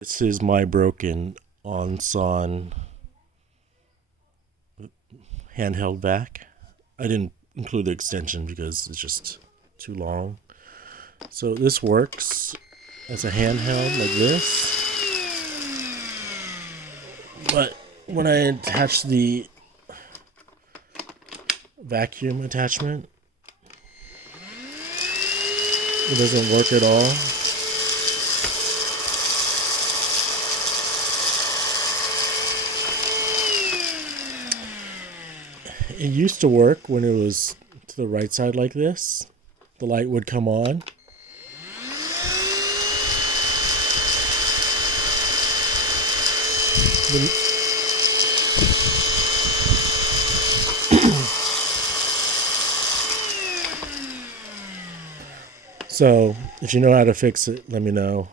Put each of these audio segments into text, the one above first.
This is my broken onson handheld vac. I didn't include the extension because it's just too long. So this works as a handheld like this. But when I attach the vacuum attachment, it doesn't work at all. It used to work when it was to the right side like this. The light would come on. So, if you know how to fix it, let me know.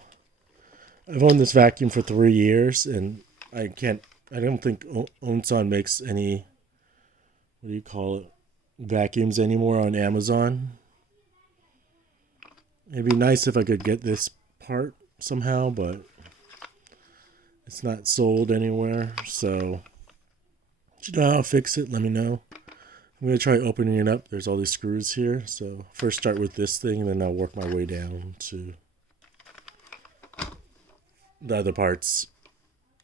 I've owned this vacuum for 3 years, and I don't think Onson makes any, what do you call it, vacuums anymore on Amazon. It'd be nice if I could get this part somehow, but it's not sold anywhere. So, if you know how to fix it, let me know. I'm going to try opening it up. There's all these screws here. So first start with this thing, and then I'll work my way down to the other parts.